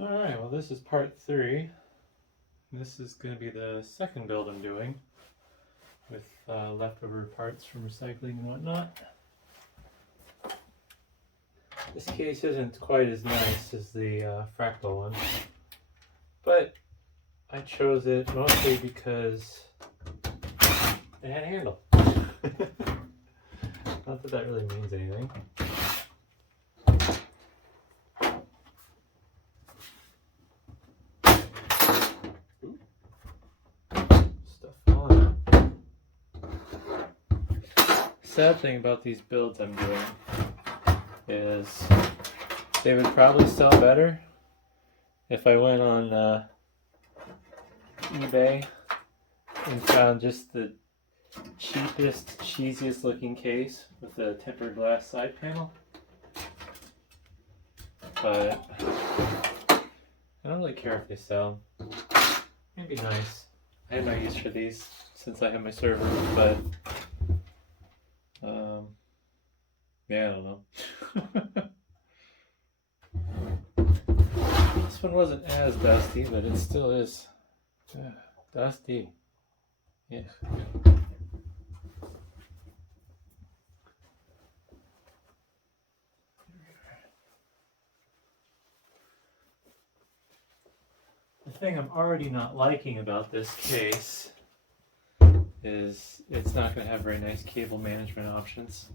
Alright, well this is part 3. This is going to be the second build I'm doing with leftover parts from recycling and whatnot. This case isn't quite as nice as the fractal one, but I chose it mostly because it had a handle. Not that that really means anything. Sad thing about these builds I'm doing is they would probably sell better if I went on eBay and found just the cheapest, cheesiest looking case with a tempered glass side panel. But I don't really care if they sell. It'd be nice. I have no use for these since I have my server, but yeah, I don't know. This one wasn't as dusty, but it still is dusty. Yeah. The thing I'm already not liking about this case is it's not going to have very nice cable management options.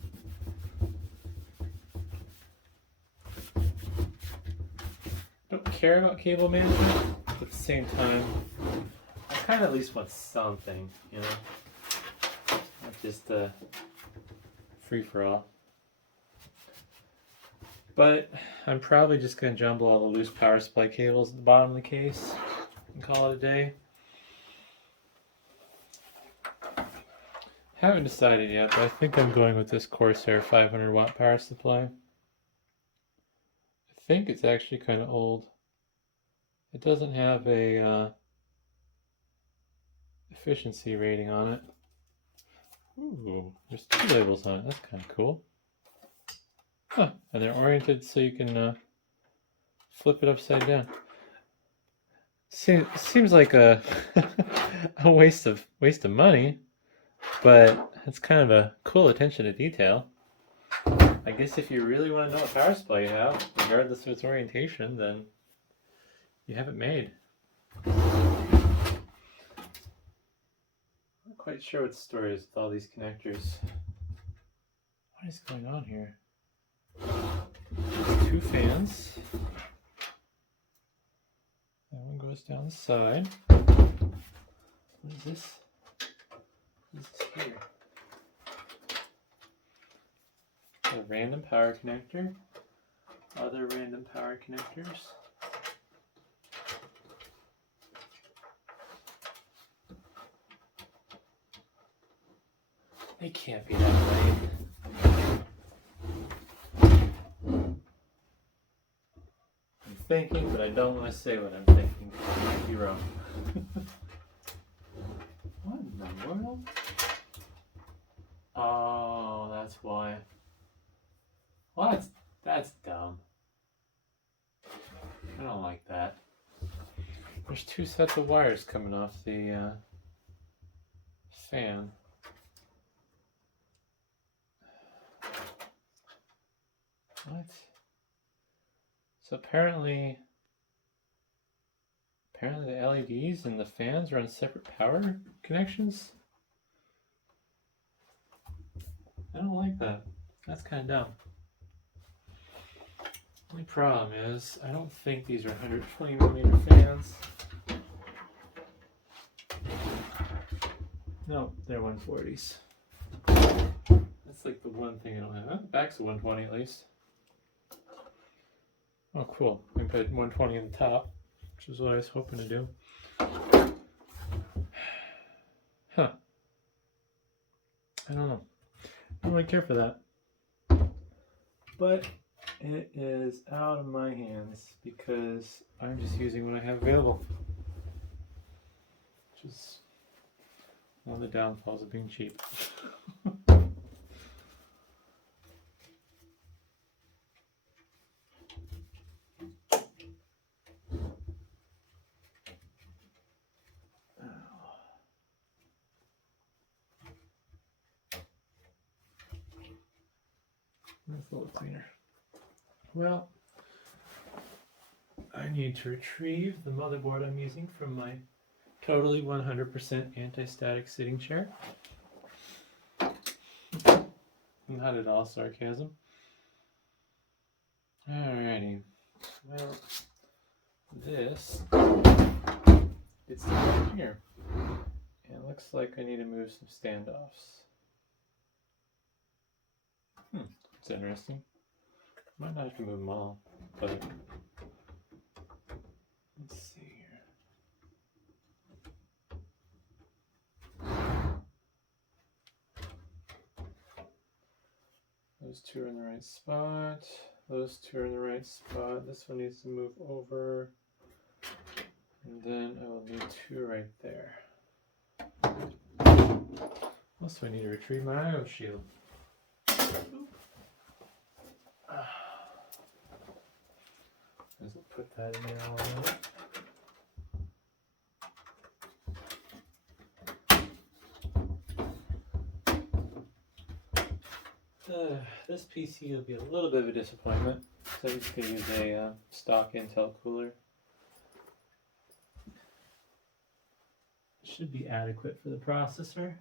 Don't care about cable management, but at the same time, I kind of at least want something, you know? Not just a free-for-all. But I'm probably just going to jumble all the loose power supply cables at the bottom of the case and call it a day. Haven't decided yet, but I think I'm going with this Corsair 500 watt power supply. I think it's actually kind of old. It doesn't have a efficiency rating on it. Ooh, there's 2 labels on it. That's kind of cool. Huh, and they're oriented so you can flip it upside down. Seems like a a waste of money, but it's kind of a cool attention to detail. I guess if you really want to know what power supply you have, regardless of its orientation, then you have it made. Not quite sure what the story is with all these connectors. What is going on here? There's 2 fans. That one goes down the side. What is this? What is this here? A random power connector. Other random power connectors. They can't be that late. I'm thinking, but I don't want to say what I'm thinking. I might be wrong. What in the world? Oh, that's why. Well, that's dumb. I don't like that. There's 2 sets of wires coming off the fan. What? So apparently the LEDs and the fans are on separate power connections? I don't like that. That's kind of dumb. Only problem is, I don't think these are 120mm fans. No, they're 140s. That's like the one thing I don't have. The back's a 120 at least. Oh, cool. I can put 120 on the top, which is what I was hoping to do. Huh. I don't know. I don't really care for that. But it is out of my hands because I'm just using what I have available. Which is one of the downfalls of being cheap. That's a little cleaner. Well, I need to retrieve the motherboard I'm using from my totally 100% anti-static sitting chair. Not at all sarcasm. Alrighty. Well, this it's down here. And it looks like I need to move some standoffs. It's interesting. Might not have to move them all, but let's see here. Those two are in the right spot. Those two are in the right spot. This one needs to move over. And then I will need two right there. Also, I need to retrieve my IO shield. Let's put that in there all right. This PC will be a little bit of a disappointment. So I'm just going to use a stock Intel cooler. Should be adequate for the processor.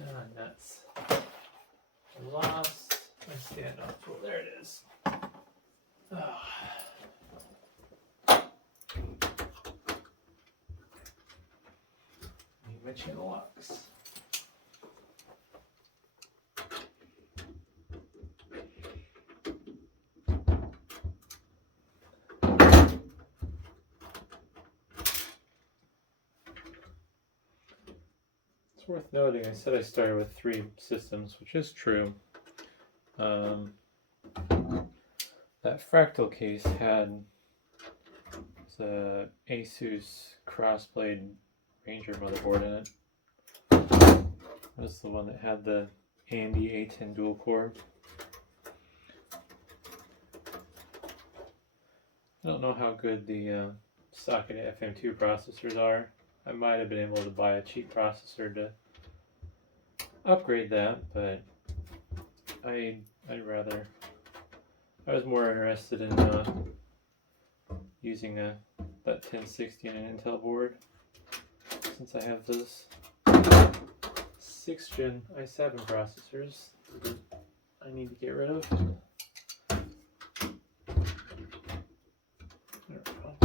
Ah, nuts. I lost my standoff tool. There it is. Oh. Need my channel locks. It's worth noting, I said I started with 3 systems, which is true. That fractal case had the Asus Crossblade Ranger motherboard in it. That was the one that had the AMD A10 dual core. I don't know how good the socket FM2 processors are. I might have been able to buy a cheap processor to upgrade that, but I was more interested in using that 1060 on an Intel board, since I have those 6th gen i7 processors that I need to get rid of. There we go.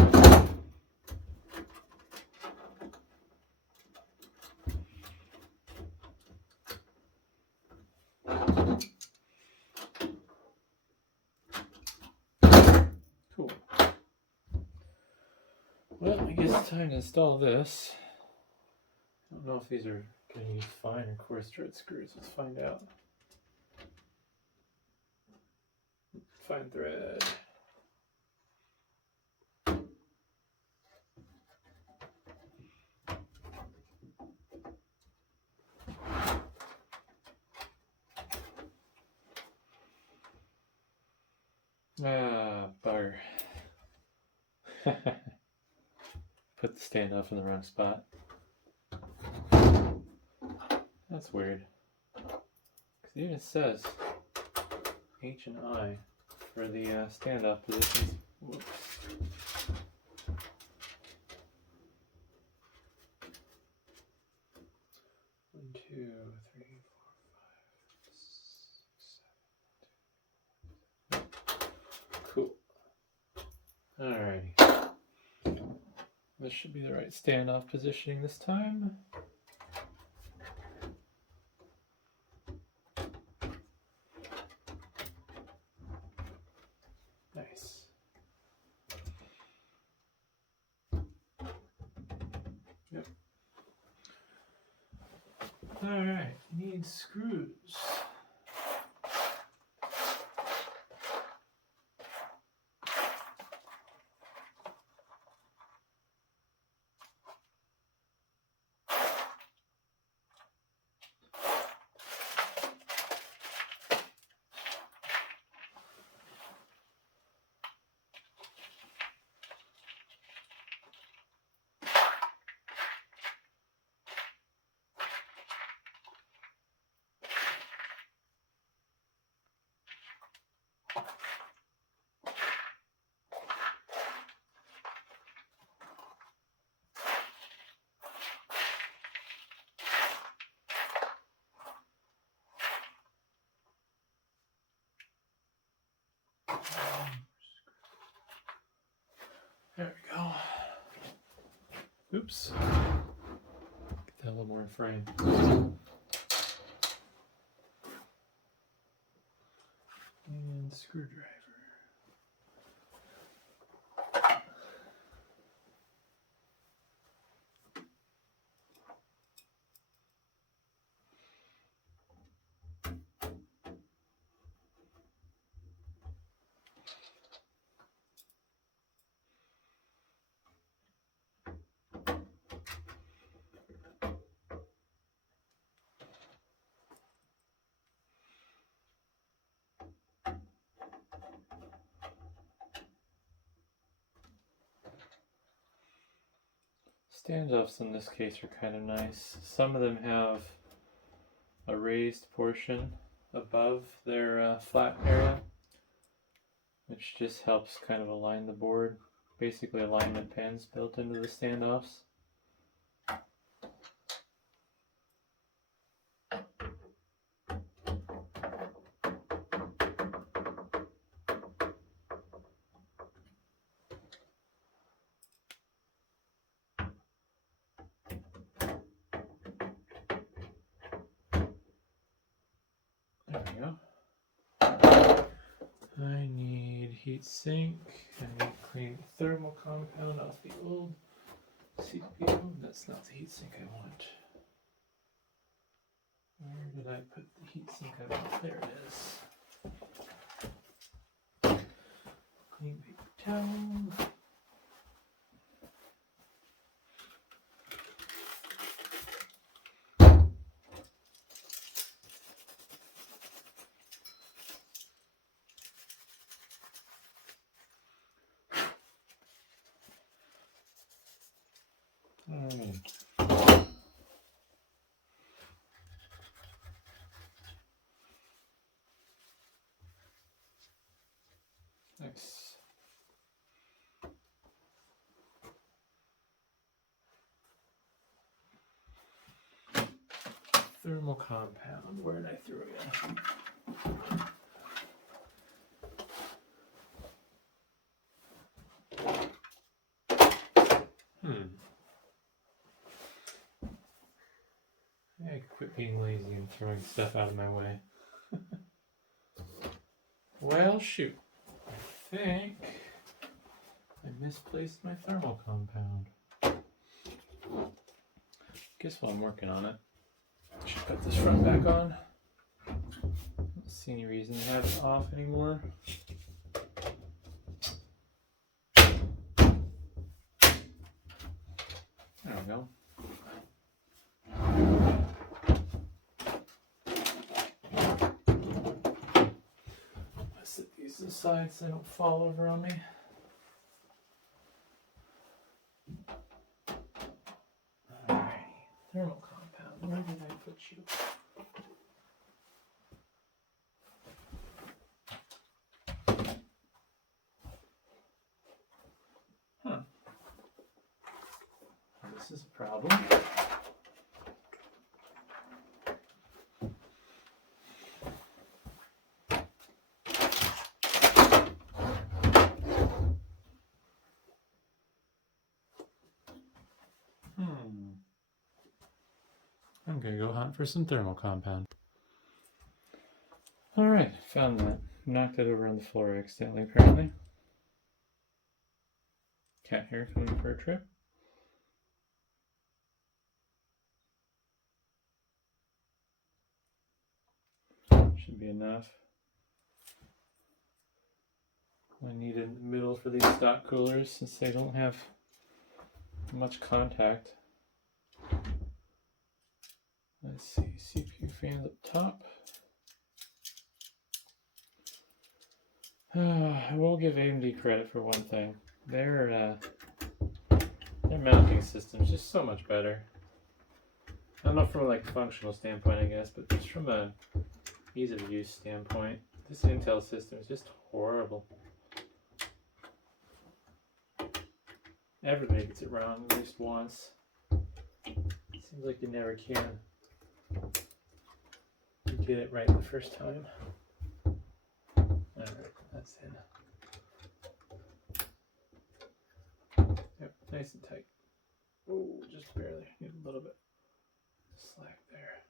Cool. Well, I guess it's time to install this. I don't know if these are going to use fine or coarse thread screws. Let's find out. Fine thread. Ah, bugger. Put the standoff in the wrong spot. That's weird. Because it even says H and I for the standoff positions. Whoops. One, two, three, four, 5, 6, 7. Cool. Alrighty. This should be the right standoff positioning this time. Nice. Yep. Alright, need screws. Oops. Get that a little more in frame. And screwdriver. Standoffs in this case are kind of nice. Some of them have a raised portion above their flat area, which just helps kind of align the board. Basically alignment pins built into the standoffs. There we go. I need heat sink. I need clean thermal compound off the old CPU. That's not the heat sink I want. Where did I put the heat sink I want? There it is. Clean paper towel. Nice. Thermal compound. Where did I throw it? I quit being lazy and throwing stuff out of my way. Well, shoot. I think I misplaced my thermal compound. Guess while I'm working on it, I should put this front back on. Don't see any reason to have it off anymore. There we go. Set these aside so they don't fall over on me. Alrighty, thermal compound. Where did I put you? Huh. This is a problem. I'm gonna go hunt for some thermal compound. Alright, found that. Knocked it over on the floor accidentally, apparently. Cat hair coming for a trip. Should be enough. I need it in the middle for these stock coolers since they don't have much contact. Let's see, CPU fans up top. I will give AMD credit for one thing. Their mounting system is just so much better. I don't know from like a functional standpoint, I guess, but just from a ease of use standpoint, this Intel system is just horrible. Everybody gets it wrong at least once. Seems like you never can get it right the first time. Alright, that's in. Yep, nice and tight. Oh, just barely. Need a little bit slack there.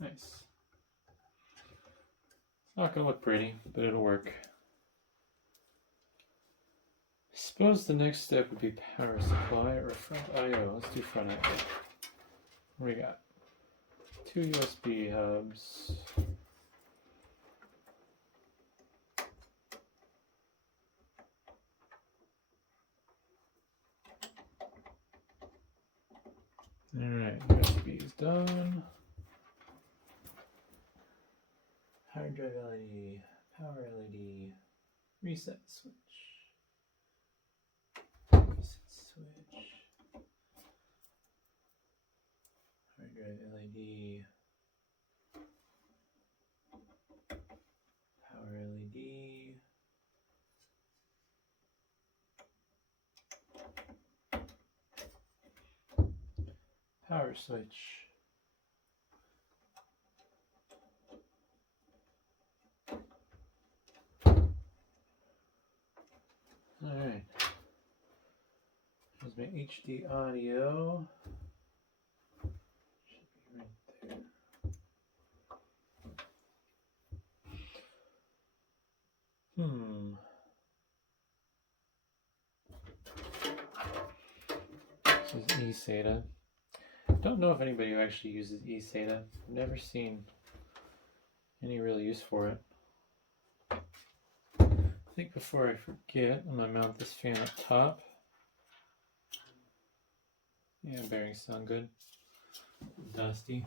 Nice. It's not gonna look pretty, but it'll work. I suppose the next step would be power supply or front I/O. Let's do front I/O. What do we got? 2 USB hubs. Alright, USB is done. Hard drive LED, power LED, reset switch. Reset switch. Hard drive LED. Power LED. Power switch. Alright. Here's my HD audio. Should be right there. This is eSATA. Don't know if anybody who actually uses eSATA. I've never seen any real use for it. I think before I forget, I'm going to mount this fan up top. Yeah, bearings sound good. Dusty.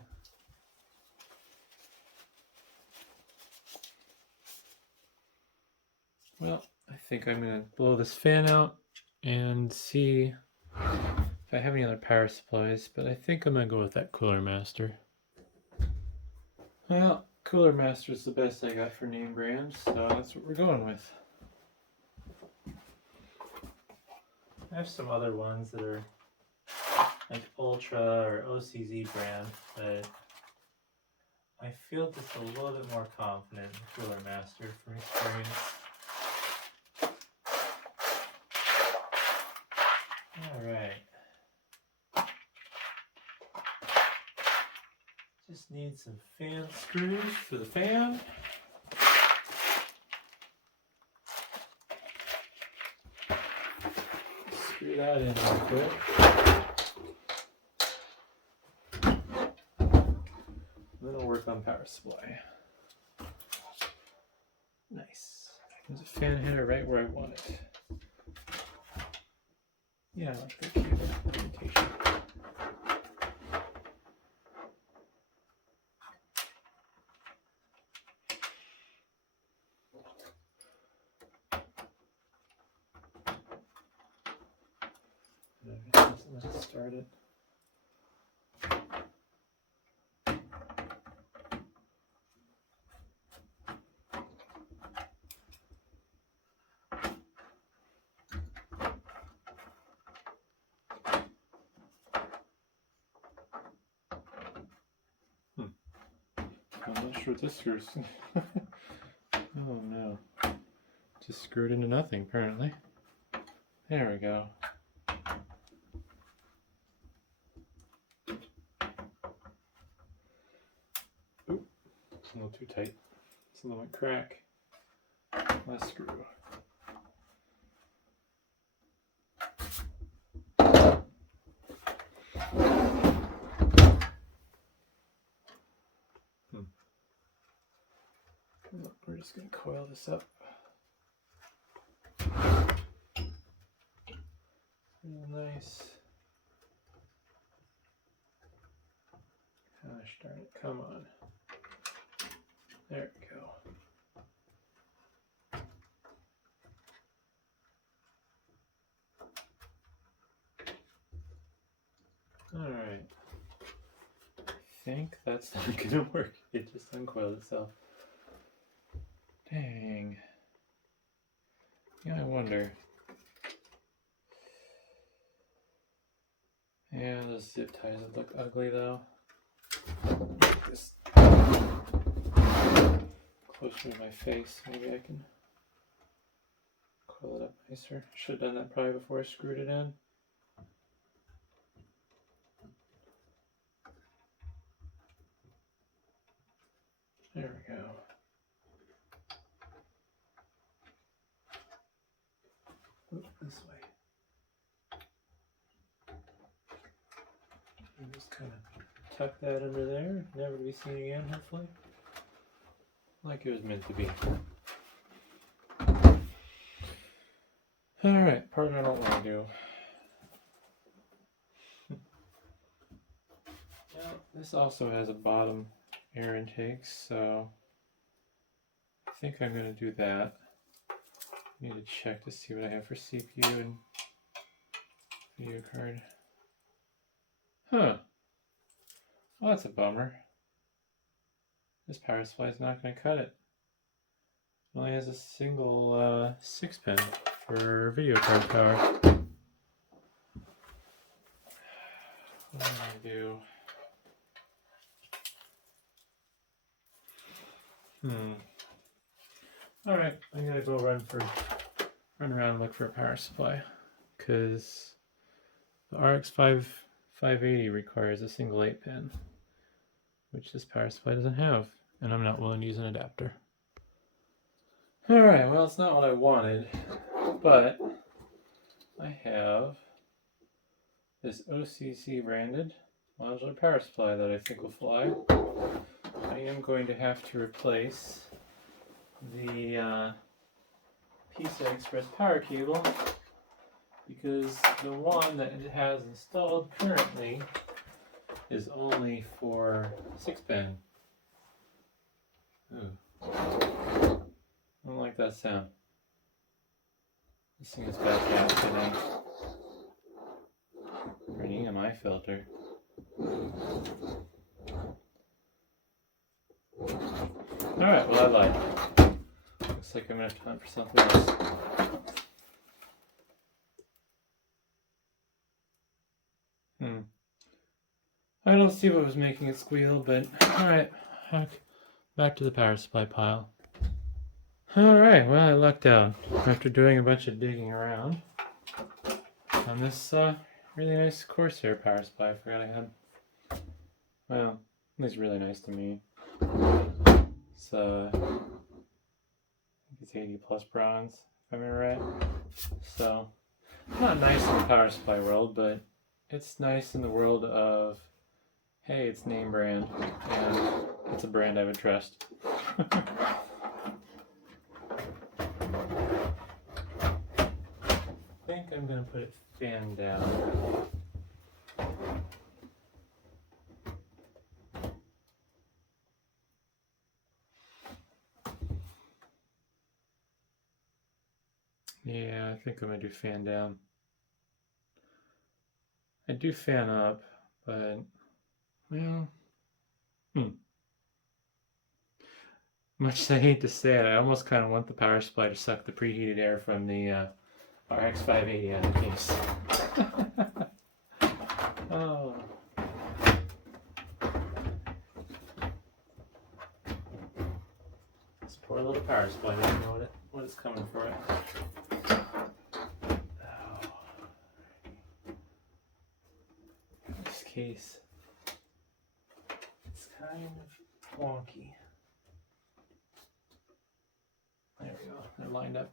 Well, I think I'm going to blow this fan out and see if I have any other power supplies, but I think I'm going to go with that Cooler Master. Well, Cooler Master is the best I got for name brands, so that's what we're going with. I have some other ones that are like Ultra or OCZ brand, but I feel just a little bit more confident in Cooler Master from experience. Alright. Just need some fan screws for the fan. Screw that in real quick. Then I'll work on power supply. Nice. There's a fan header right where I want it. Yeah, I like the cable orientation. Let's start it. I'm not sure what this screws. Oh no. Just screwed into nothing apparently. There we go. Oop, it's a little too tight. Something might crack. Last screw. We're just going to coil this up. Real nice. Gosh darn it, come on. There we go. Alright. I think that's not going to work. It just uncoiled itself. Dang. Yeah, I wonder. Yeah, those zip ties would look ugly though. Get this closer to my face. Maybe I can pull it up nicer. Should have done that probably before I screwed it in. There we go. Oop, this way. And just kind of tuck that under there, never to be seen again, hopefully. Like it was meant to be. Alright, part I don't want to do. Now, this also has a bottom air intake, so I think I'm going to do that. Need to check to see what I have for CPU and video card. Huh. Well, that's a bummer. This power supply is not going to cut it. It only has a single 6-pin for video card power. What do I do? Alright, I'm gonna go run around and look for a power supply, because the RX 580 requires a single 8-pin, which this power supply doesn't have, and I'm not willing to use an adapter. Alright, well, it's not what I wanted, but I have this OCC branded modular power supply that I think will fly. I am going to have to replace the PCI Express power cable, because the one that it has installed currently is only for 6-pin. Ooh. I don't like that sound. This thing is back out today. For an EMI filter. Alright, well, I lied. Looks like I'm going to have to hunt for something else. I don't see what was making it squeal, but alright, back to the power supply pile. Alright, well, I lucked out after doing a bunch of digging around on this really nice Corsair power supply I forgot I had. Well, at least really nice to me. It's I think it's 80 plus bronze, if I remember right. So, not nice in the power supply world, but it's nice in the world of, hey, it's name brand, and it's a brand I would trust. I think I'm going to put it fan down. Yeah, I think I'm going to do fan down. I do fan up, but, well, much as I hate to say it, I almost kind of want the power supply to suck the preheated air from the RX 580 out of the case. Oh. This poor little power supply doesn't know what is coming for it. This case, it's kind of wonky. There we go, they're lined up.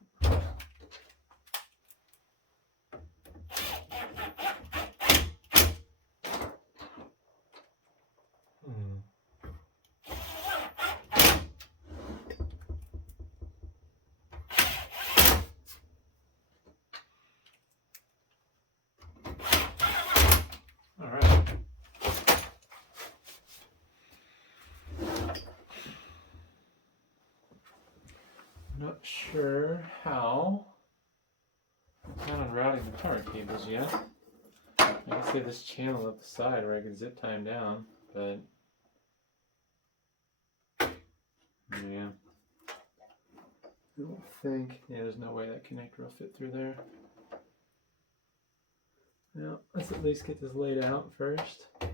Not sure how. I plan on routing the power cables yet. I can see this channel up the side where I could zip tie them down, but yeah. I don't think, there's no way that connector will fit through there. Now, let's at least get this laid out first. Oh,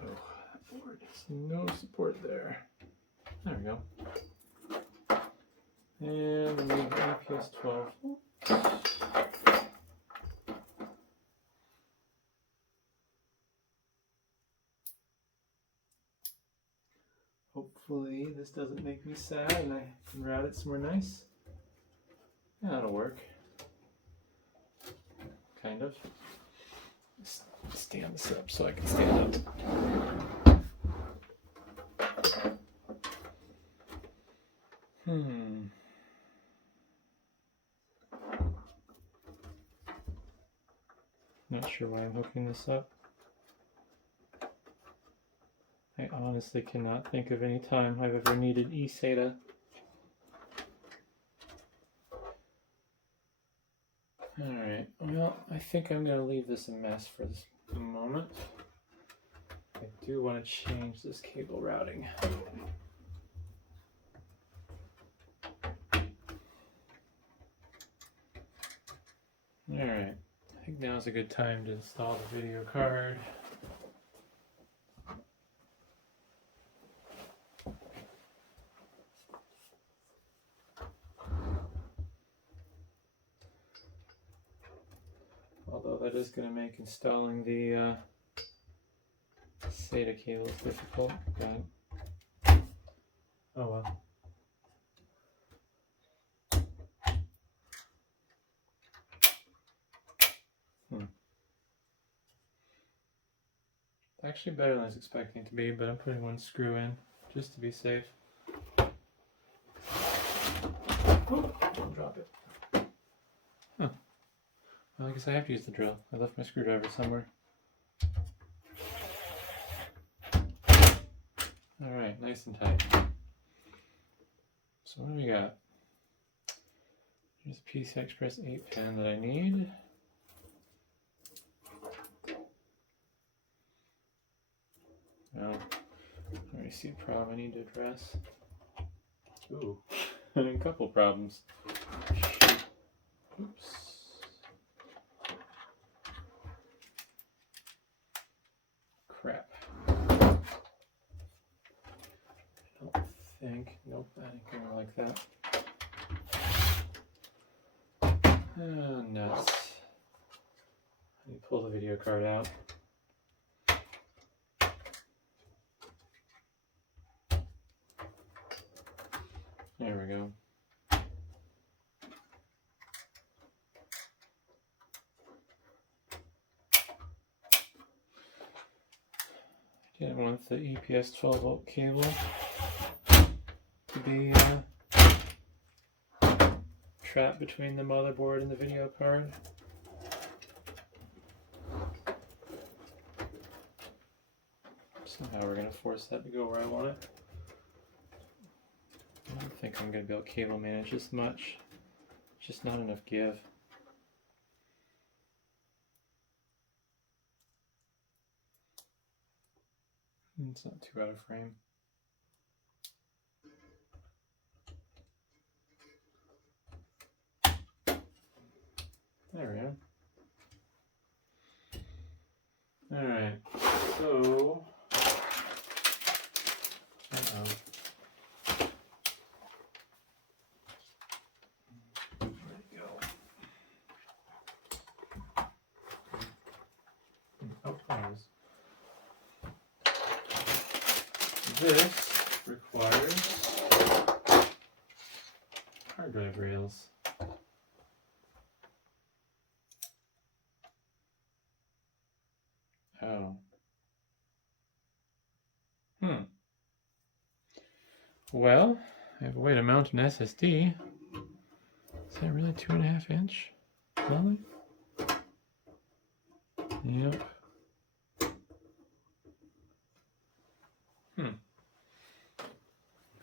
that board has no support there. There we go. And we move up EPS 12. Hopefully this doesn't make me sad and I can route it somewhere nice. Yeah, that'll work. Kind of. Stand this up so I can stand up. Not sure why I'm hooking this up. I honestly cannot think of any time I've ever needed eSATA. Alright, well, I think I'm going to leave this a mess for this moment. I do want to change this cable routing. Alright, I think now's a good time to install the video card. Although that is going to make installing the SATA cables difficult, but oh well. Actually better than I was expecting it to be, but I'm putting one screw in just to be safe. Oh, don't drop it. Huh. Well, I guess I have to use the drill. I left my screwdriver somewhere. Alright, nice and tight. So what do we got? Here's a PCI Express 8 pin that I need. Oh, I already see a problem I need to address. Ooh, a couple problems. Shoot. Oops. Crap. I don't think. Nope, that ain't gonna like that. Oh, nuts. I need to pull the video card out. There we go. I didn't want the EPS 12 volt cable to be trapped between the motherboard and the video card. Somehow we're going to force that to go where I want it. I don't think I'm going to be able to cable manage this much. Just not enough give. It's not too out of frame. There we go. Alright, so... This requires hard drive rails. Oh. Well, I have a way to mount an SSD. Is that really 2.5 inch? Really? Yep.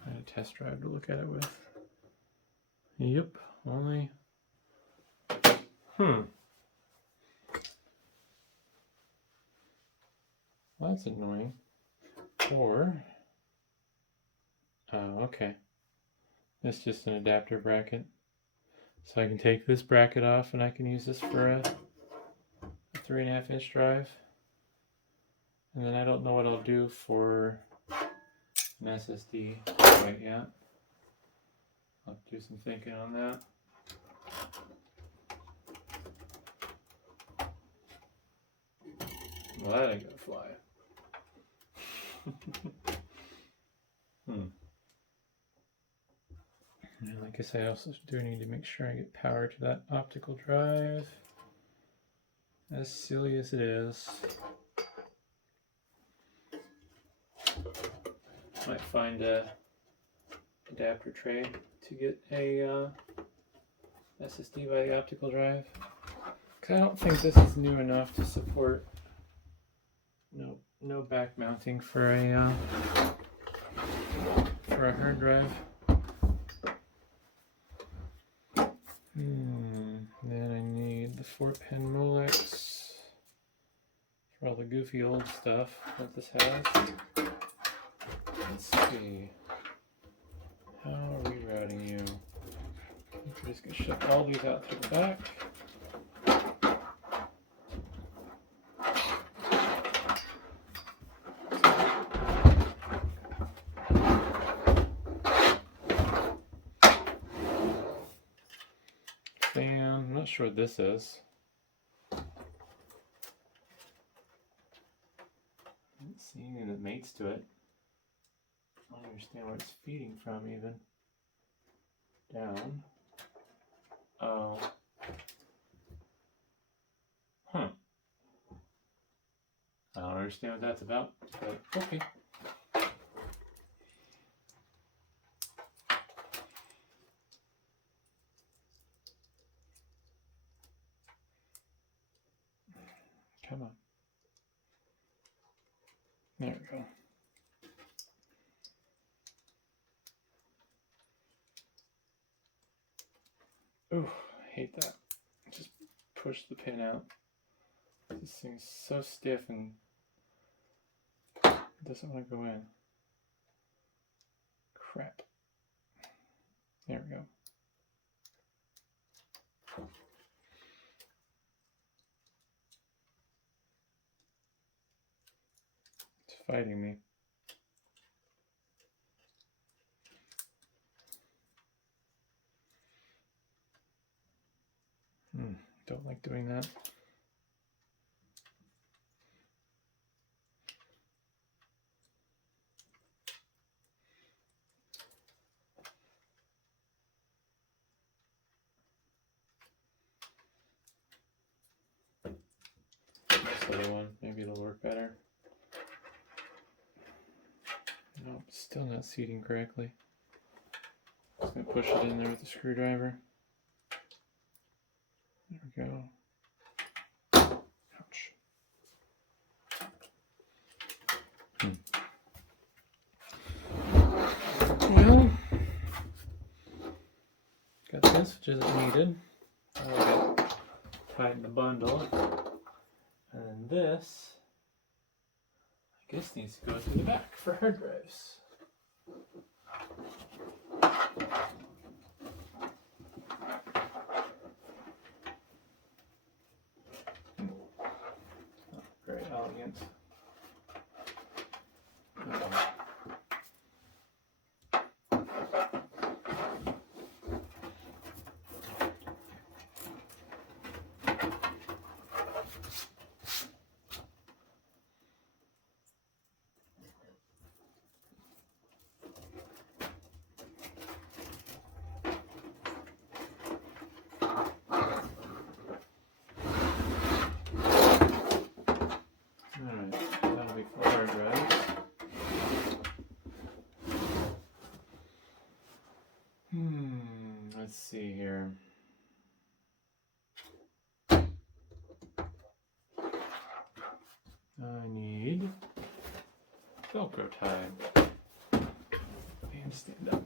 I had a test drive to look at it with. Yep, only. Well, that's annoying. Or, oh, okay. It's just an adapter bracket. So I can take this bracket off and I can use this for a 3.5 inch drive. And then I don't know what I'll do for an SSD right yet. I'll do some thinking on that. Well, that ain't gonna fly. And like I say, I also do need to make sure I get power to that optical drive. As silly as it is. Might find a adapter tray to get a SSD by the optical drive. Because I don't think this is new enough to support no back mounting for a hard drive. Then I need the 4-pin Molex for all the goofy old stuff that this has. Let's see. How are we routing you? We're just gonna ship all these out through the back. Fan, I'm not sure what this is. I don't see anything that mates to it. I don't understand where it's feeding from even. Down. Oh. Huh. I don't understand what that's about, but okay. Come on. There we go. Ooh, I hate that. Just push the pin out. This thing's so stiff and doesn't want to go in. Crap. There we go. It's fighting me. Don't like doing that. This other one, maybe it'll work better. Nope, still not seating correctly. Just gonna push it in there with the screwdriver. There we go. Ouch. Well, got this, which isn't needed. I'll get tied in the bundle. And then this, I guess, needs to go through the back for hard drives. Very elegant. Let's see here. I need Velcro tie and stand up.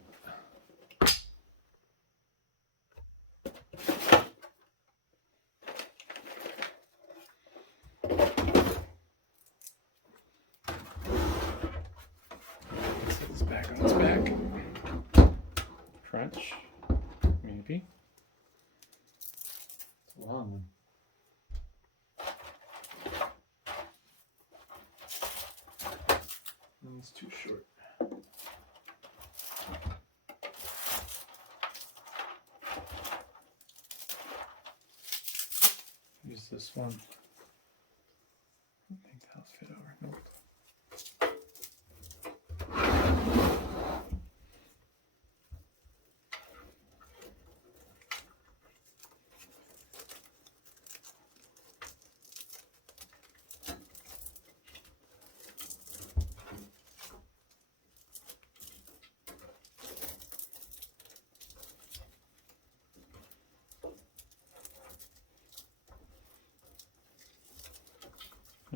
Set this back on its back. Crunch. Maybe. It's a long one. It's too short. Use this one. I think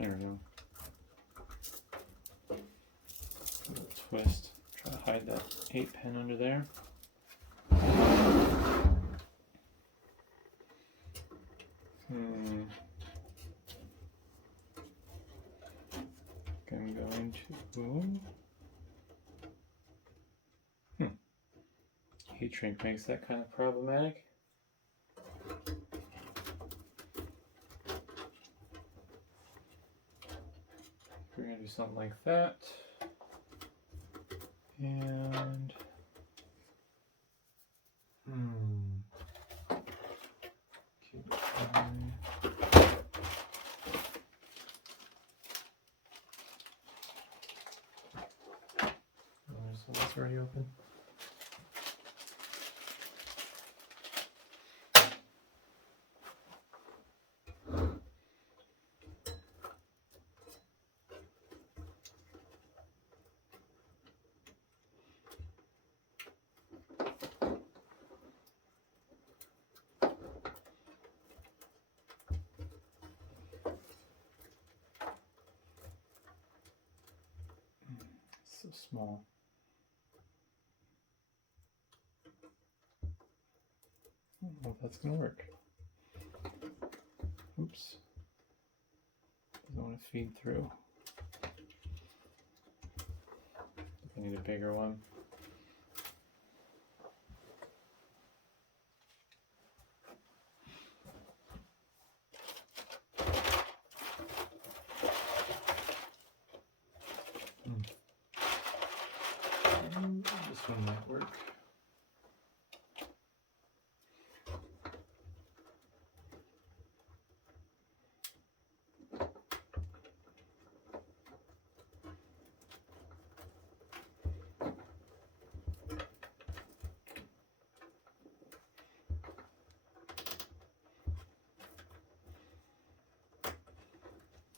There we go. A little twist. Try to hide that 8 pin under there. I'm going to. Heat shrink makes that kind of problematic. We're going to do something like that. And so that's already open. So small. I don't know if that's going to work. Oops. Doesn't want to feed through. I need a bigger one. This one might work.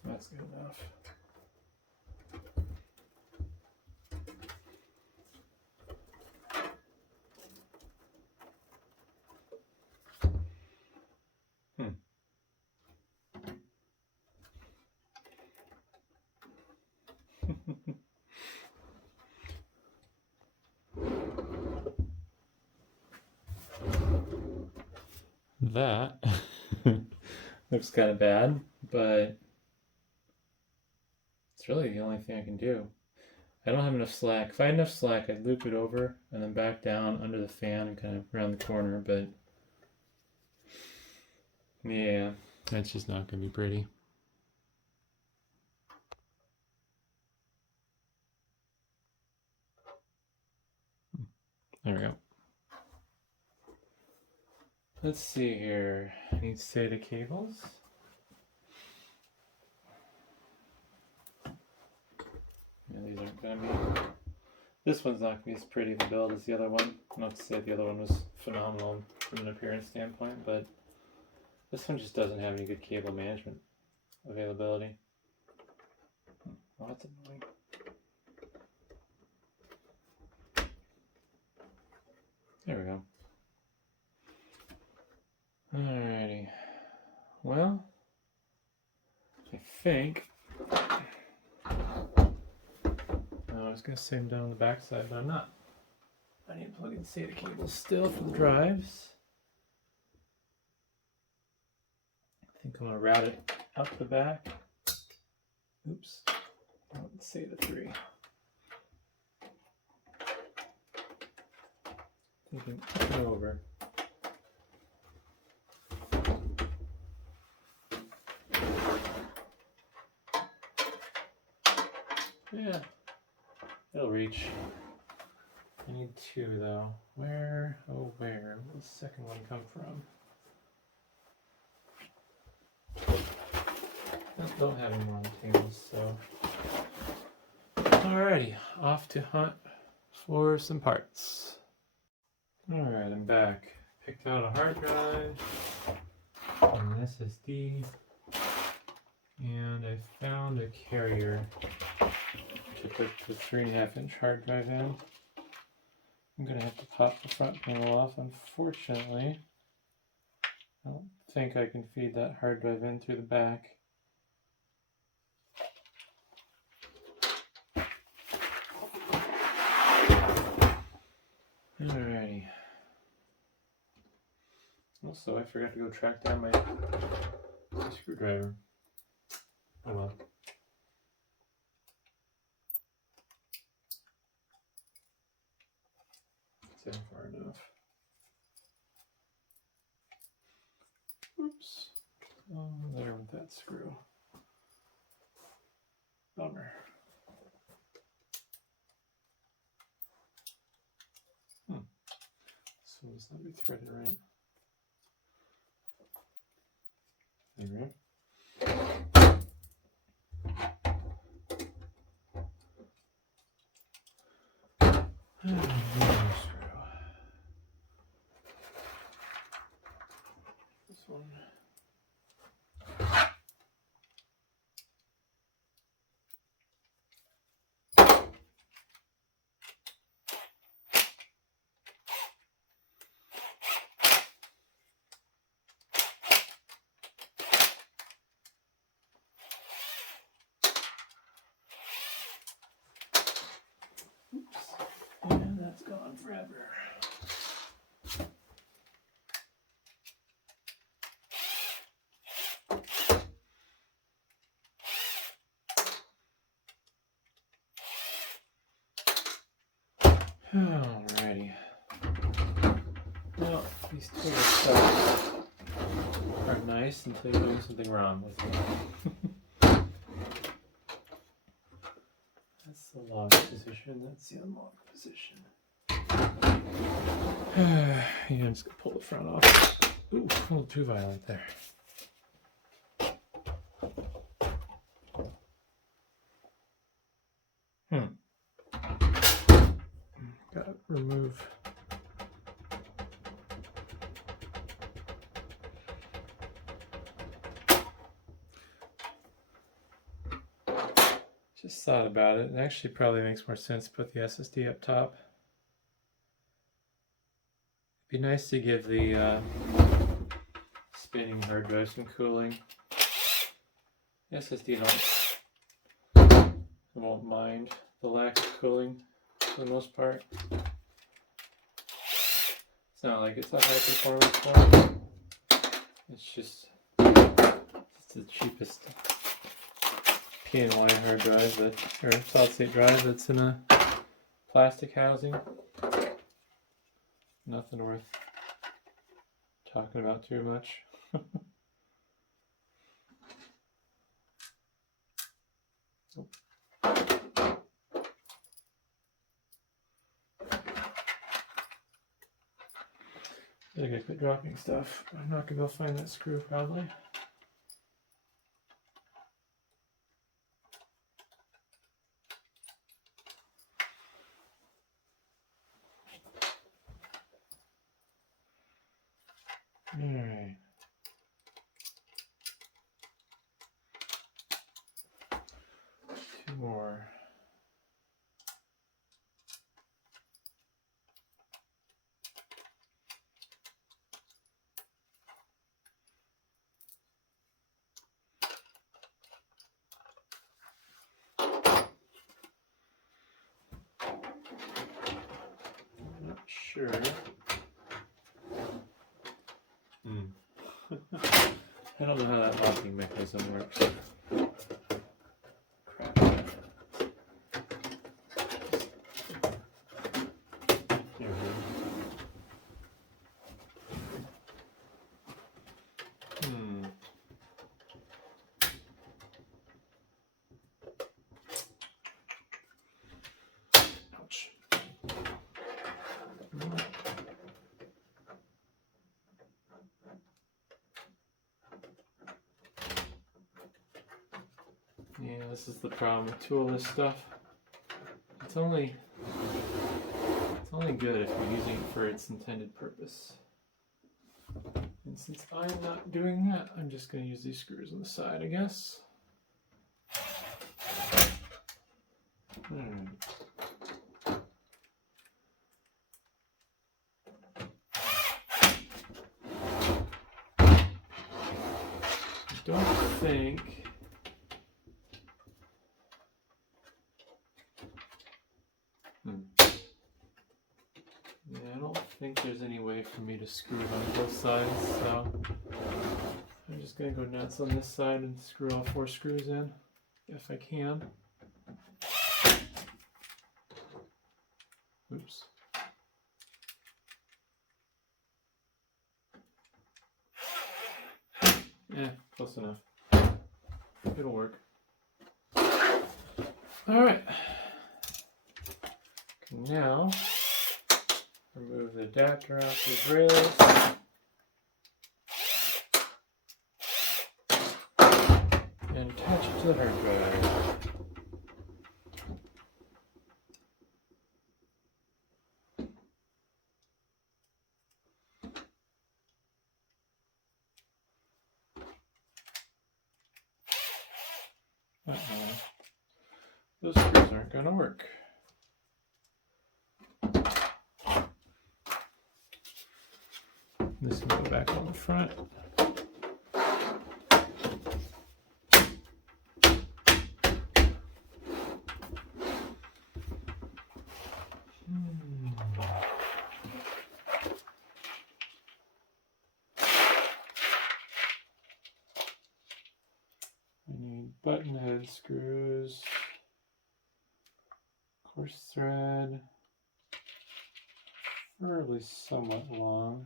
That's good enough. That looks kind of bad, but it's really the only thing I can do. I don't have enough slack. If I had enough slack, I'd loop it over and then back down under the fan and kind of around the corner, but yeah, that's just not going to be pretty. There we go. Let's see here. I need SATA cables. Yeah, these aren't going to be. This one's not going to be as pretty of a build as the other one. Not to say the other one was phenomenal from an appearance standpoint, but this one just doesn't have any good cable management availability. Oh, that's annoying. There we go. Alrighty. Well, I think I was going to say I'm done on the back side, but I'm not. I need to plug in SATA cables still for the drives. I think I'm going to route it up the back. Oops. SATA 3. Thinking up and over. Yeah, it'll reach. I need 2 though. Where? Oh, where? Where did the second one come from? I don't have any more on the tables, so. Alrighty, off to hunt for some parts. Alright, I'm back. Picked out a hard drive, an SSD, and I found a carrier to put the 3.5-inch hard drive in. I'm going to have to pop the front panel off. Unfortunately, I don't think I can feed that hard drive in through the back. Alrighty. Also, I forgot to go track down my screwdriver. Oh well. It's in far enough. Oops. Oh, there with that screw. Bummer. So this not be threaded right. There we go. This one. And that's gone forever. Alrighty. Well, these tool stuff are nice until you're doing something wrong with them. That's the lock position, that's the unlock position. Yeah, I'm just gonna pull the front off. Ooh, a little too violent there. Gotta remove. Just thought about it. It actually probably makes more sense to put the SSD up top. It'd be nice to give the spinning hard drive some cooling. The SSD won't mind the lack of cooling for the most part. It's not like it's a high performance one. It's just the cheapest PNY hard drive or solid state drive that's in a plastic housing. Nothing worth talking about too much. I gotta quit dropping stuff. I'm not gonna go find that screw probably. Alright. Two more. Not sure. I don't know how that locking mechanism works. Crap. There we go. Ouch. Yeah, this is the problem with toolless stuff. It's only good if you're using it for its intended purpose. And since I'm not doing that, I'm just going to use these screws on the side, I guess. I don't think... Yeah, I don't think there's any way for me to screw it on both sides, so I'm just going to go nuts on this side and screw all 4 screws in, if I can. Oops. Close enough. It'll work. Alright. Now, remove the adapter out the rails. And attach it to the hard drive. Those screws aren't going to work. This can go back on the front. I need button head screws, coarse thread, preferably somewhat long.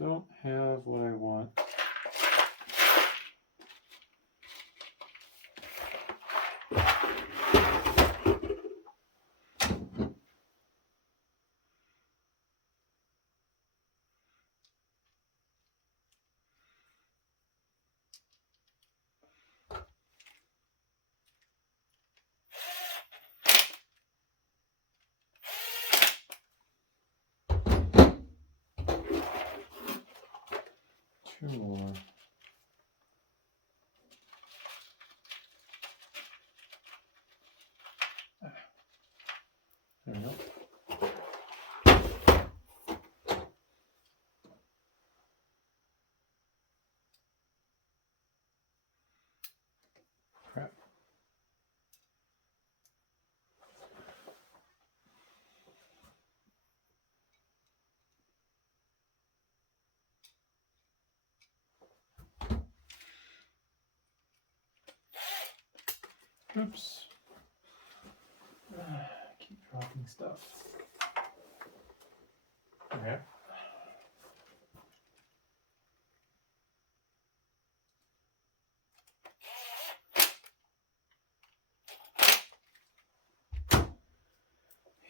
Don't have what I want. Two more. There we go. Crap. Oops. Keep dropping stuff. Okay.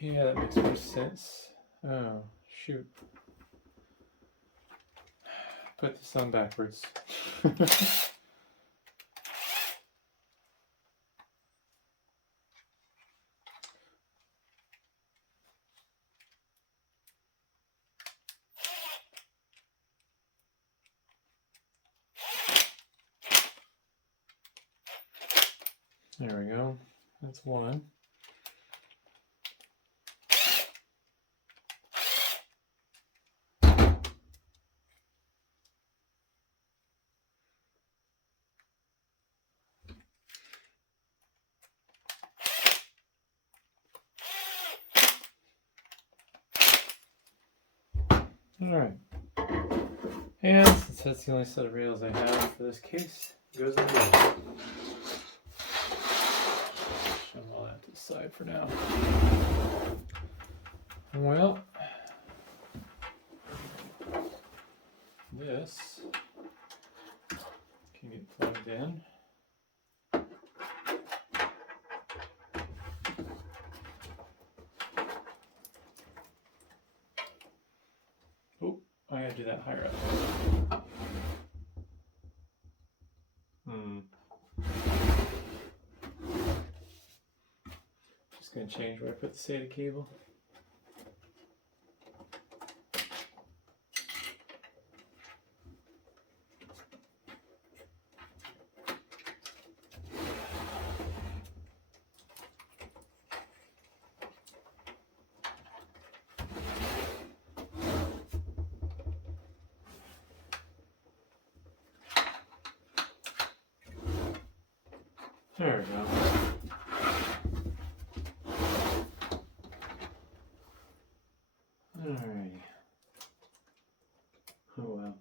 Yeah, that makes more sense. Oh, shoot. Put this on backwards. There we go. That's one. All right. And since that's the only set of rails I have for this case, it goes in here. Shove all that to the side for now. Well, this can get plugged in. Oh, I gotta do that higher up. Just gonna change where I put the SATA cable. There we go. Alrighty. Oh wow.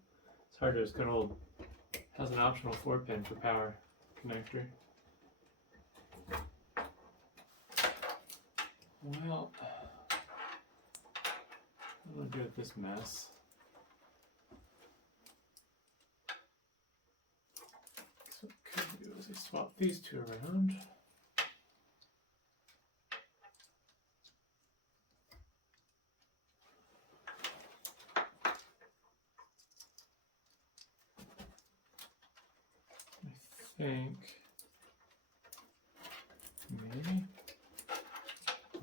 It's hard to, it's good old, has an optional 4-pin for power connector. Well, what do I do with this mess? So what I could do is I swap these two around. I think maybe.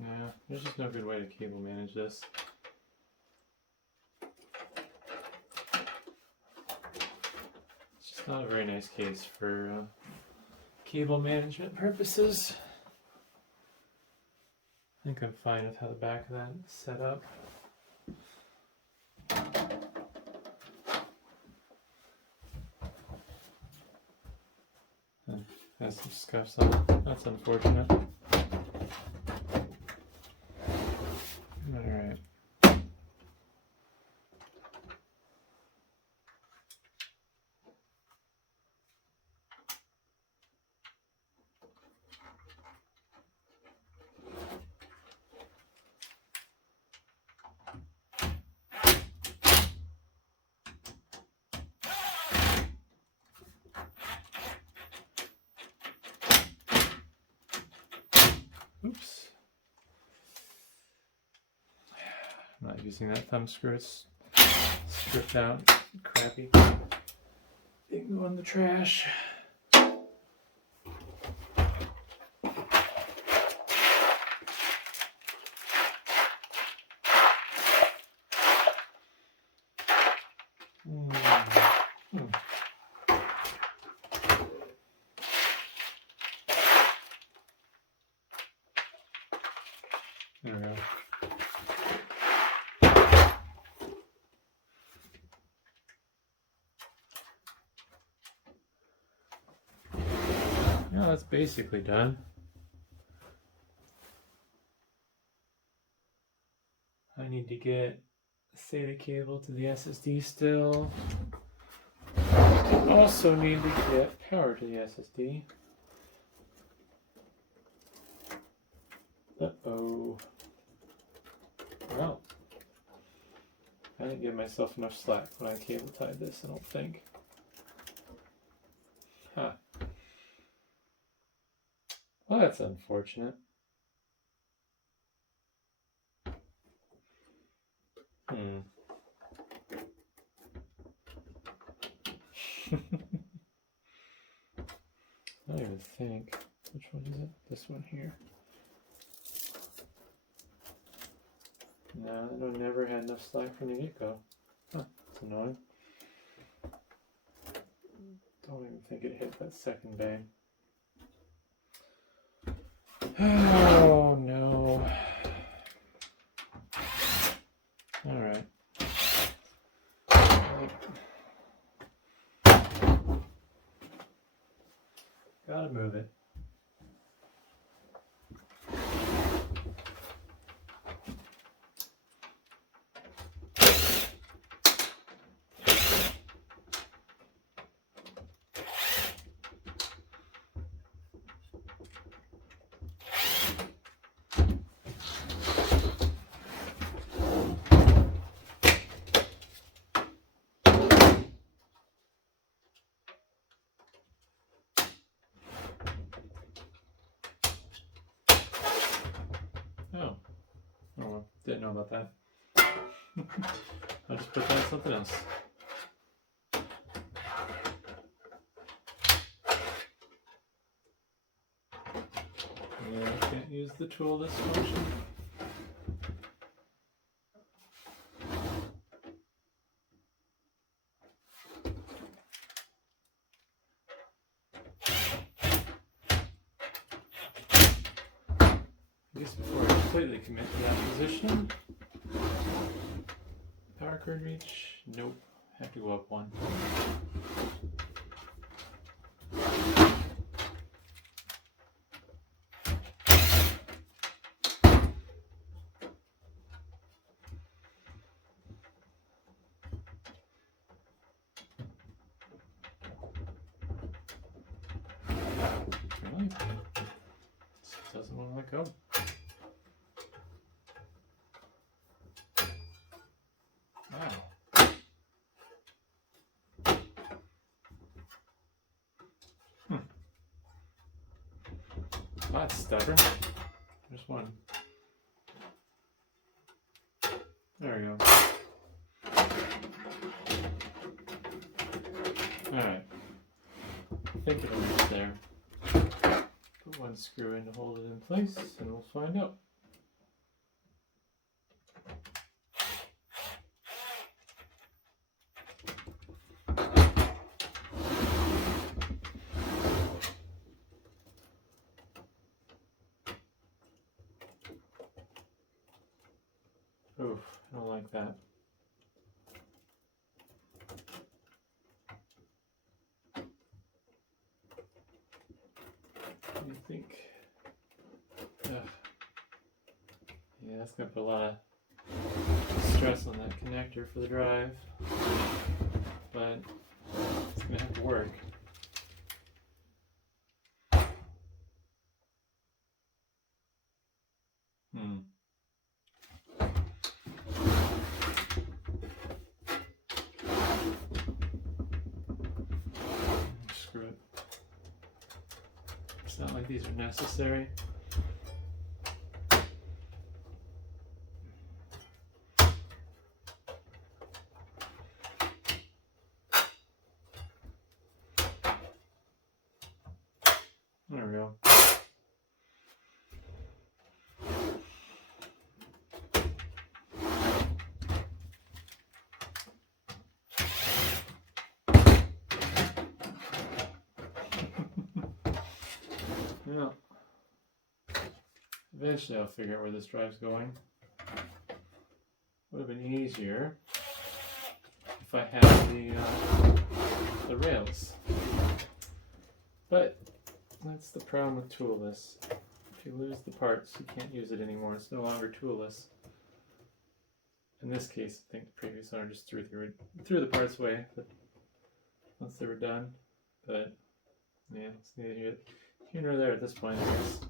Yeah, there's just no good way to cable manage this. It's just not a very nice case for cable management purposes. I think I'm fine with how the back of that is set up. And has some scuffs on it. That's unfortunate. Alright. Oops. I'm not using that thumb screw, it's stripped out, crappy. It can go in the trash. There we go. Yeah, that's basically done. I need to get SATA cable to the SSD still. Also need to get power to the SSD. Uh-oh. Well, I didn't give myself enough slack when I cable tied this, I don't think. Huh. Well, that's unfortunate. I don't even think. Which one is it? This one here. No, I never had enough slack from the get-go. Huh, that's annoying. Don't even think it hit that second bang. Oh no. Alright. Gotta move it. Oh. Oh well, didn't know about that. I'll just put that on something else. Yeah, I can't use the tool this function. I guess before I completely commit to that position, power cord reach, nope, have to go up one. go. Wow. That's stubborn. There's one. There we go. Alright. I think it'll reach there. Put one screw in to hold it in place, and we'll find out. Oof, I don't like that. What do you think? Ugh. Yeah, that's going to put a lot of stress on that connector for the drive, but it's going to have to work. Screw it. It's not like these are necessary. There we go. Well, eventually I'll figure out where this drive's going. Would have been easier if I had the rails. But that's the problem with toolless. If you lose the parts, you can't use it anymore. It's no longer toolless. In this case, I think the previous owner just threw the parts away once they were done. But yeah, it's neither here nor there at this point, I guess.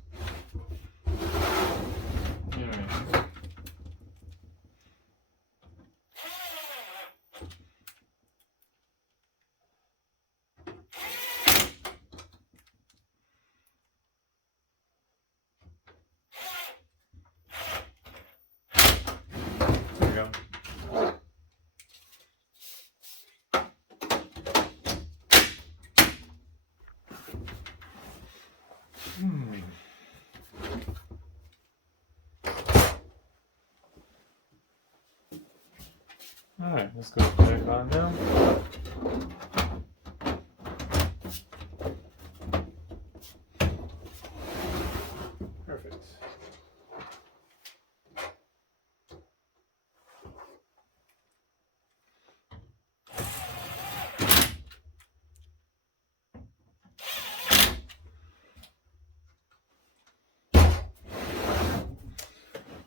Alright. There we go. Alright, let's go back on now. Perfect.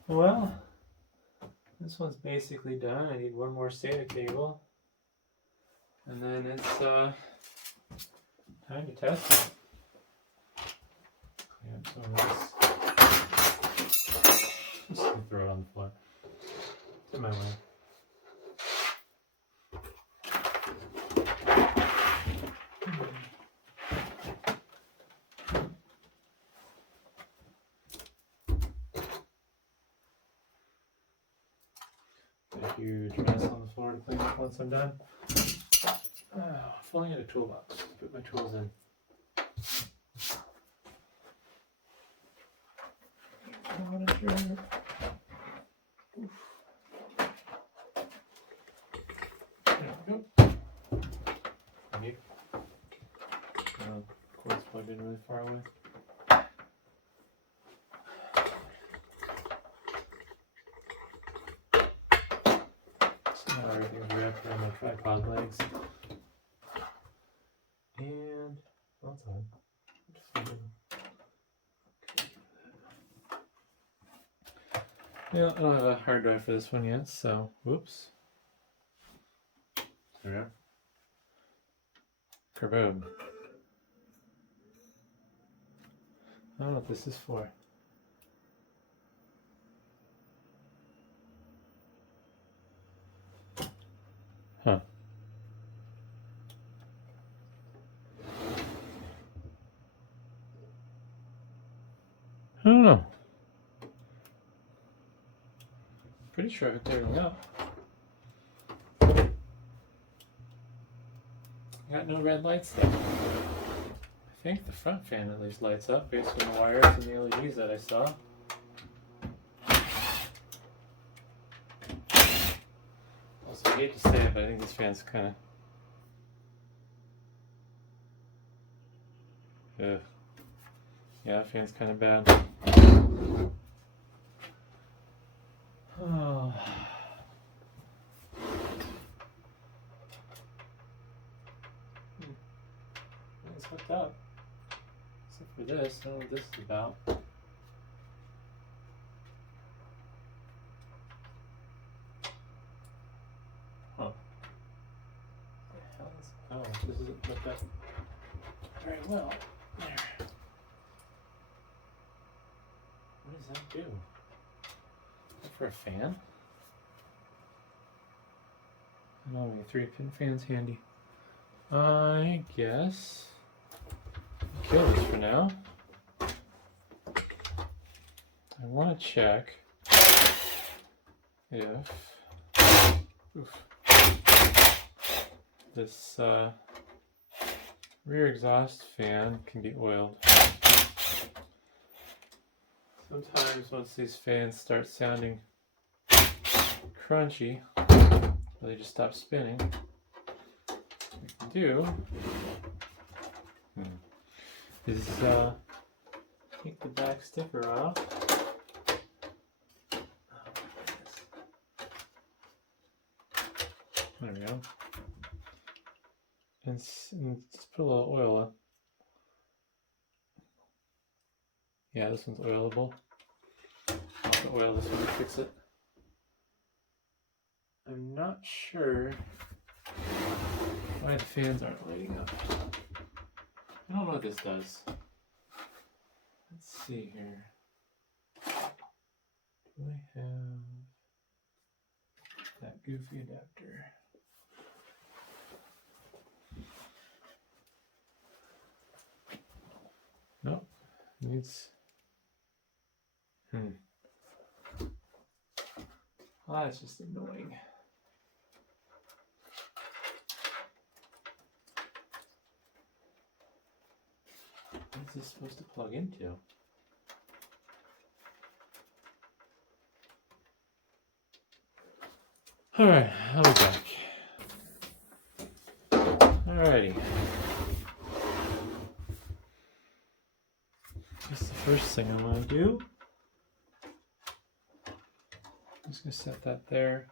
Well, this one's basically done. I need one more SATA cable, and then it's time to test it. Clean up some of this. Just gonna throw it on the floor. It's in my way. A huge mess on the floor to clean up once I'm done. If only I had a toolbox to put my tools in. Monitor. Oof. There we go. Neat. Cord's plugged in really far away. Everything's wrapped around my tripod legs. And that's on. Yeah, I don't have a hard drive for this one yet, so whoops. There we go. Kaboom. I don't know what this is for. don't know. Pretty sure I hooked everything up. Got no red lights though. I think the front fan at least lights up based on the wires and the LEDs that I saw. Also, I hate to say it, but I think this fan's kind of... Ugh. Yeah, that fan's kind of bad. Oh. It's hooked up. Except for this, I don't know what this is about. Huh. What the hell is... Oh, this isn't hooked up very well. There. What does that do? Is that for a fan? I don't have any 3-pin fans handy. I guess I'll kill this for now. I want to check if this rear exhaust fan can be oiled. Sometimes once these fans start sounding crunchy, they just stop spinning. What we can do is take the back sticker off. There we go. And just put a little oil on. Yeah, this one's oilable. I'll oil this one to fix it. I'm not sure why the fans aren't lighting up. I don't know what this does. Let's see here. Do I have that goofy adapter? Nope. Needs... Well, that's just annoying. What's this supposed to plug into? Alright, I'll be back. Alrighty. Guess the first thing I want to do, I'm just going to set that there.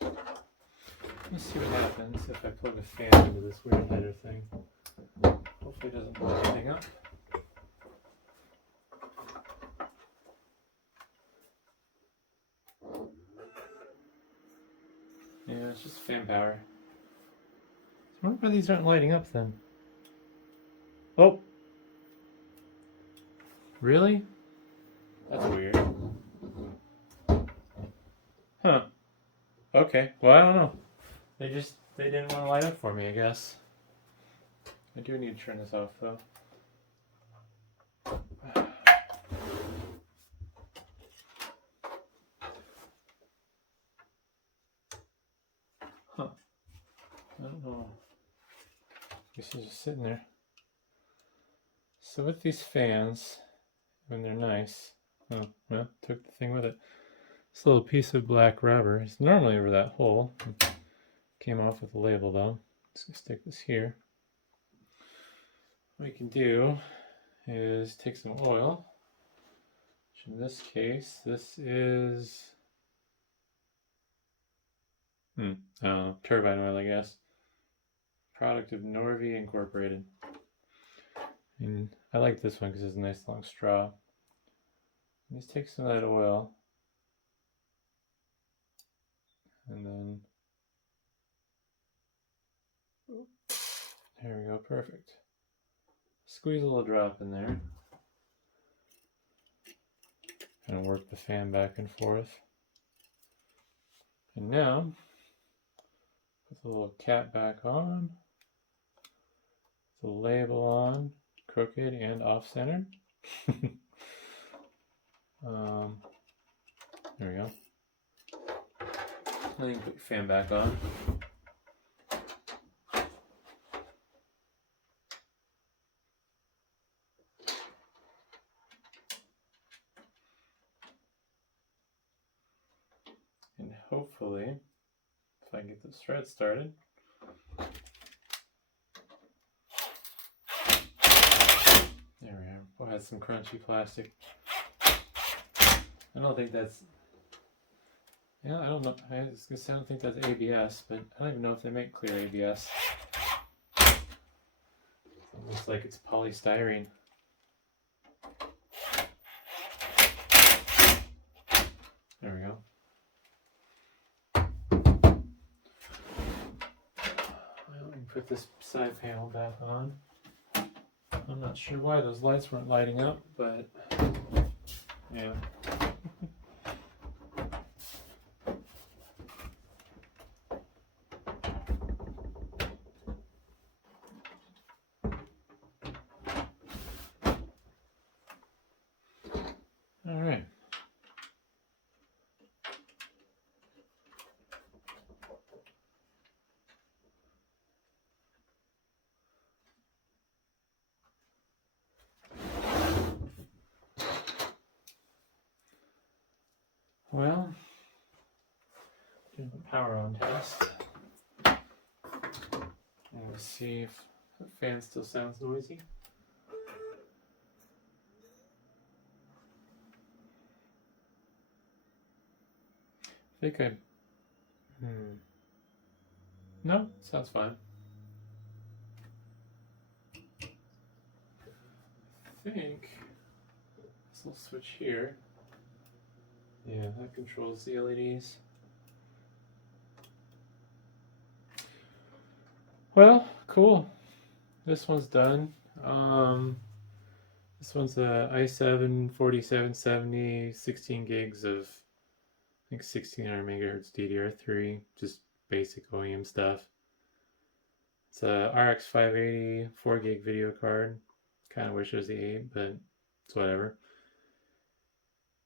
Let's see what happens if I plug a fan into this weird header thing. Hopefully it doesn't blow anything up. Yeah, it's just fan power. I wonder why these aren't lighting up then. Oh! Really? That's weird. Huh. Okay, well I don't know. They didn't want to light up for me, I guess. I do need to turn this off though. Huh. I don't know. Guess it's just sitting there. So with these fans, when they're nice, oh, well, took the thing with it. This little piece of black rubber is normally over that hole. Came off with the label though. Just gonna stick this here. What we can do is take some oil, which in this case, this is turbine oil, I guess. Product of Norvey Incorporated. And I like this one because it's a nice long straw. Just take some of that oil and then there we go, perfect. Squeeze a little drop in there and work the fan back and forth. And now put the little cap back on, the label on, crooked and off-centered. There we go. Then you can put your fan back on. And hopefully, if I can get this thread started. There we are. We'll have some crunchy plastic. I don't think that's... Yeah, I don't know. I was gonna say I don't think that's ABS, but I don't even know if they make clear ABS. It looks like it's polystyrene. There we go. Well, we can put this side panel back on. I'm not sure why those lights weren't lighting up, but yeah. All right. Well, doing a power on test. And we'll see if the fan still sounds noisy. I think No, sounds fine. I think this little switch here. Yeah, that controls the LEDs. Well, cool. This one's done. This one's a i7 4770, 16 gigs of, I think 1600 megahertz DDR3, just basic OEM stuff. It's a RX 580 4 gig video card. Kind of wish it was the 8, but it's whatever.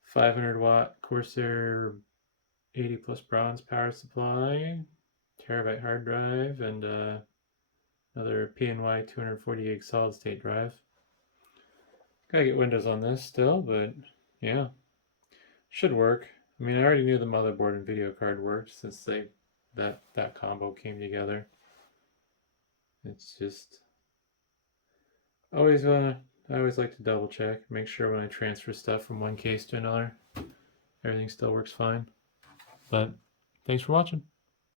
500 watt Corsair 80 plus bronze power supply, terabyte hard drive, and another PNY 240 gig solid state drive. Gotta get Windows on this still, but yeah, should work. I mean, I already knew the motherboard and video card worked since that combo came together. It's just I always like to double check, make sure when I transfer stuff from one case to another, everything still works fine. But thanks for watching.